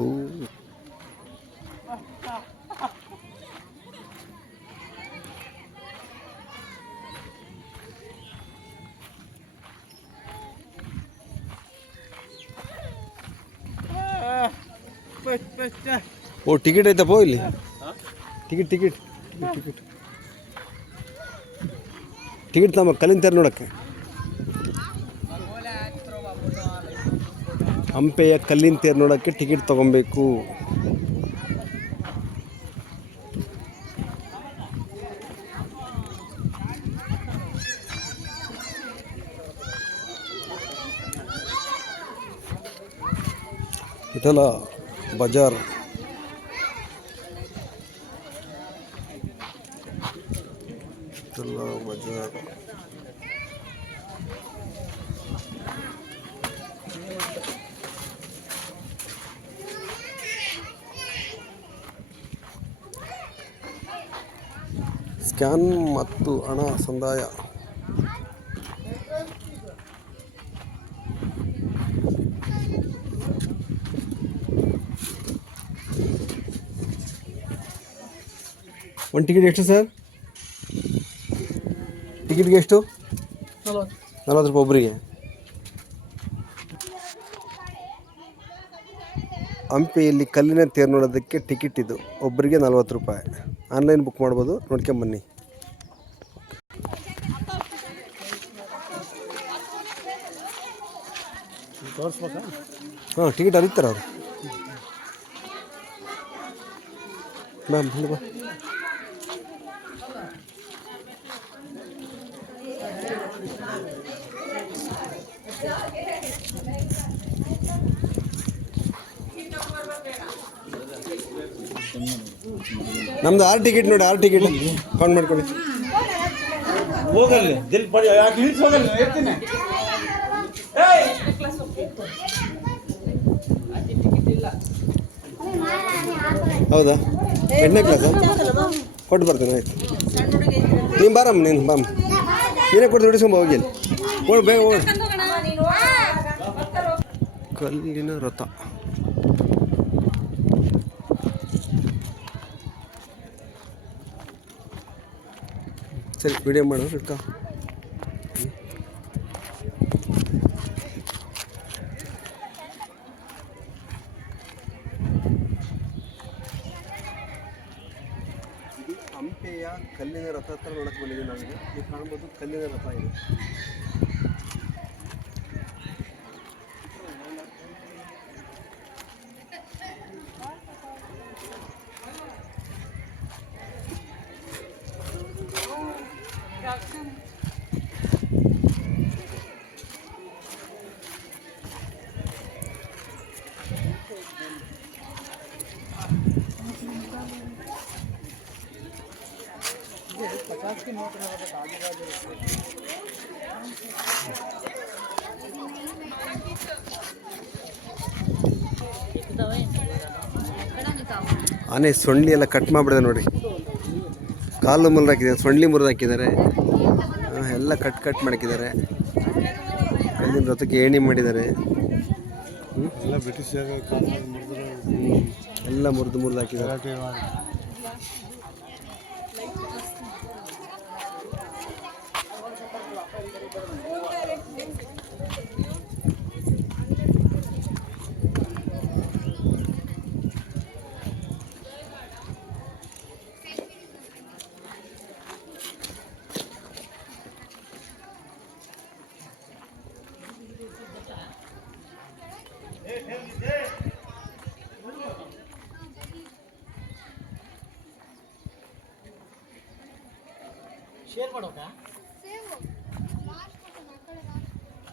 ಓ ಓ ticket ಐತಪ್ಪ ಇಲ್ಲಿ ticket ticket ticket ticket ತಮ್ಮ ಕಲ್ಲಿನ ತೇರು ನೋಡೋಕ್ಕೆ ಹಂಪೆಯ ಕಲ್ಲಿನ ತೇರು ನೋಡೋಕ್ಕೆ ಟಿಕೆಟ್ ತೊಗೊಬೇಕು. ವಿಠಲ ಬಜಾರ್ ಬಜಾರ್ ಸ್ಕ್ಯಾನ್ ಮತ್ತು ಹಣ ಸಂದಾಯ. ಒಂದು ಟಿಕೆಟ್ ಎಷ್ಟು ಸರ್? ಟಿಕೆಟ್ಗೆ ಎಷ್ಟು? 40 ರೂಪಾಯಿ ಒಬ್ಬರಿಗೆ. ಹಂಪಿಯಲ್ಲಿ ಕಲ್ಲಿನ ತೇರು ನೋಡೋದಕ್ಕೆ ಟಿಕೆಟ್ ಇದು, ಒಬ್ಬರಿಗೆ 40 ರೂಪಾಯಿ. ಆನ್ಲೈನ್ ಬುಕ್ ಮಾಡ್ಬೋದು, ನೋಡ್ಕೊಂಬನ್ನಿ. ಹಾಂ ಟಿಕೆಟ್ ಅರಿತಾರೆ ಅವರು. ಬಾ ಬಾ. ನಮ್ದು 6 ಟಿಕೆಟ್ ನೋಡಿ, 6 ಟಿಕೆಟ್ ಕೌಂಟ್ ಮಾಡ್ಕೊಳ್ಳಿ. ಹೋಗಲ್ಲ ದಿಲ್ ಪಡಿ ಯಾಕೆ ನಿಲ್ಸ್ ಹೋಗಲ್ಲ ಇರ್ತೀನಿ. ಹೌದಾ? 8ನೇ ಕ್ಲಾಸಾ? ಕೊಟ್ಟು ಬರ್ತೀನಿ ಆಯ್ತು. ನೀನು ಬಾರಮ್ಮ, ನೀನು ಬಾಮ್ಮ, ನೀನೇ ಕೊಟ್ಟು ದುಡಿಸ್ಕೊಂಬ ಹೋಗಿ. ಓಡ್ ಬೇಗ ಓಡ್. ಕಲ್ಲಿನ ರಥ. ಸರಿ ವಿಡಿಯೋ ಮಾಡು ಇಟ್ಕ. ಹಂಪೆಯ ಕಲ್ಲಿನ ರಥ ಹತ್ರ ನೋಡಕ್ಕೆ ಬಂದಿದ್ದೀವಿ ನಾವೀಗ. ನೀವು ಕಾಣ್ಬೋದು ಕಲ್ಲಿನ ರಥ ಇದೆ. ಆನೆ ಸೊಂಡ್ಲಿ ಎಲ್ಲ ಕಟ್ ಮಾಡಿಬಿಡಿದೆ ನೋಡಿ. ಕಾಲು ಮುರಿದು ಹಾಕಿದ್ದಾರೆ, ಸೊಂಡ್ಲಿ ಮುರಿದು ಹಾಕಿದ್ದಾರೆ, ಎಲ್ಲ ಕಟ್ ಮಾಡಿದ್ದಾರೆ. ಕಲ್ಲಿನ ರಥಕ್ಕೆ ಏಣಿ ಮಾಡಿದ್ದಾರೆ. ಎಲ್ಲ ಮುರಿದು ಹಾಕಿದ್ದಾರೆ. ಶೇರ್ ಮಾಡೋಕ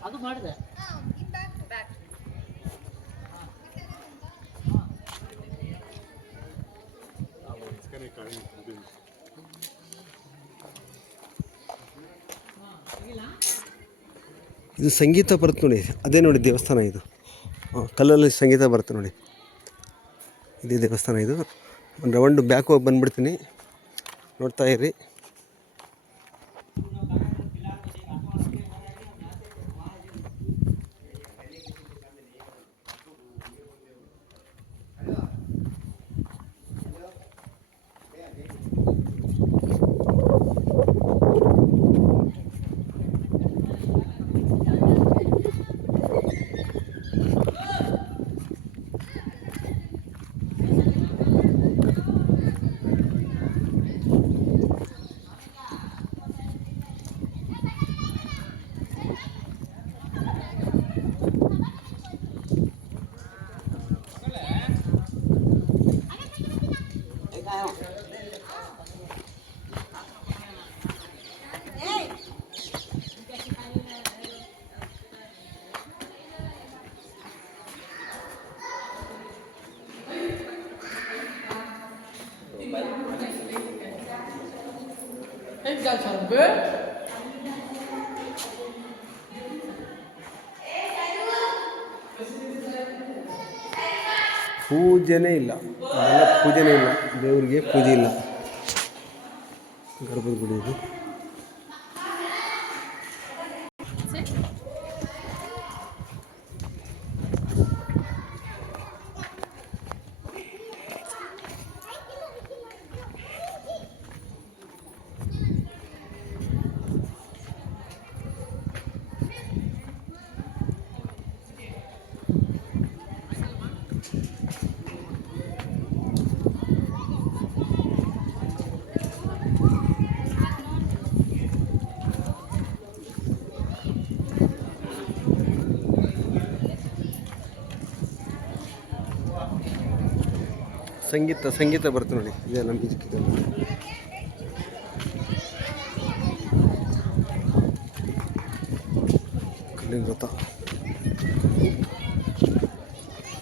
ಅದು ಮಾಡಿದೆ. ಇದು ಸಂಗೀತ ಬರುತ್ತೆ ನೋಡಿ, ಅದೇ ನೋಡಿ ದೇವಸ್ಥಾನ ಇದು. ಕಲ್ಲಲ್ಲಿ ಸಂಗೀತ ಬರುತ್ತೆ ನೋಡಿ, ಇದೇ ದೇವಸ್ಥಾನ ಇದು. ಒಂದು ರೌಂಡ್ ಬ್ಯಾಕ್ ಹೋಗಿ ಬಂದುಬಿಡ್ತೀನಿ, ನೋಡ್ತಾ ಇರಿ. ಪೂಜೆನೇ ಇಲ್ಲ, ಅದೆಲ್ಲ ಪೂಜೆನೇ ಇಲ್ಲ, ದೇವರಿಗೆ ಪೂಜೆ ಇಲ್ಲ. ಗರ್ಭದ ಗುಡಿ ಇದು. ಸಂಗೀತ ಬರುತ್ತೆ ನೋಡಿ, ಇದೆಲ್ಲ ಮ್ಯೂಸಿಕ್ ಇದೆಲ್ಲ. ಕಲ್ಲಿನ ರಥ.